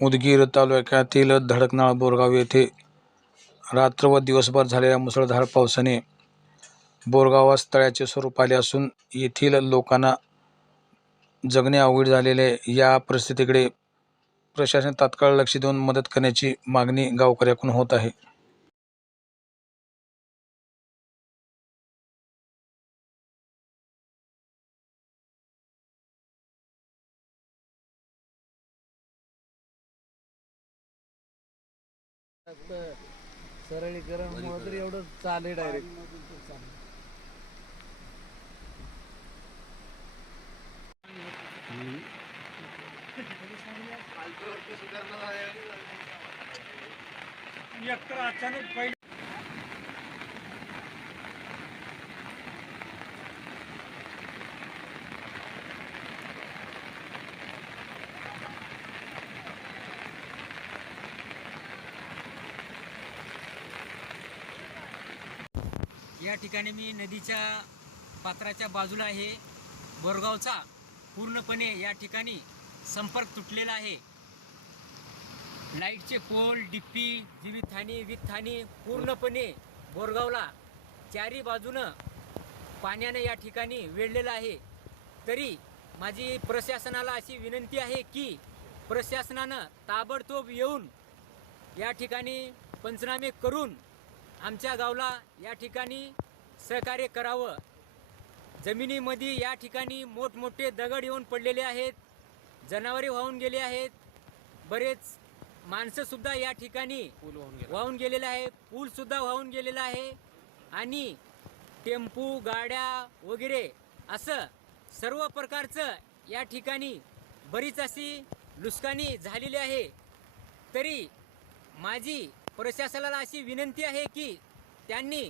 उदगीर तालुक्यातील धडकनाळ बोरगाव येथे रात्र व दिवसभर झालेल्या मुसळधार पावसाने बोरगावास तळ्याचे स्वरूप आले असून येथील लोकांना जगणे अवघड झालेले या परिस्थितीकडे प्रशासन तात्काळ लक्ष देऊन मदत करण्याची मागणी गावकऱ्याकडून होत आहे. सरळीकरण मुळे तर एवढं चाले डायरेक्ट या ठिकाणी मी नदीच्या पात्राच्या बाजूला आहे. बोरगावचा पूर्णपणे या ठिकाणी संपर्क तुटलेला आहे. लाईटचे पोल डिप्पी जीवितहानी वित्तहानी पूर्णपणे बोरगावला चारी बाजूनं पाण्याने या ठिकाणी वेढलेलं आहे. तरी माझी प्रशासनाला अशी विनंती आहे की प्रशासनानं ताबडतोब येऊन या ठिकाणी पंचनामे करून आमच्या गावला या ठिकाणी सहकार्य करावं. जमिनीमध्ये या ठिकाणी मोठमोठे दगड येऊन पडलेले आहेत जनावरे वाहून गेले आहेत. बरेच माणसंसुद्धा या ठिकाणी वाहून गेलेले आहे पूलसुद्धा वाहून गेलेला आहे आणि टेम्पू गाड्या वगैरे असं सर्व प्रकारचं या ठिकाणी बरीच अशी नुकसानी झालेली आहे. तरी माझी प्रशासनाला अशी विनंती आहे की त्यांनी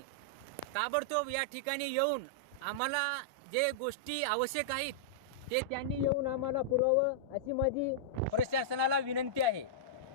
ताबडतोब या ठिकाणी येऊन आम्हाला जे गोष्टी आवश्यक आहेत ते त्यांनी येऊन आम्हाला पुरवावं अशी माझी प्रशासनाला विनंती आहे.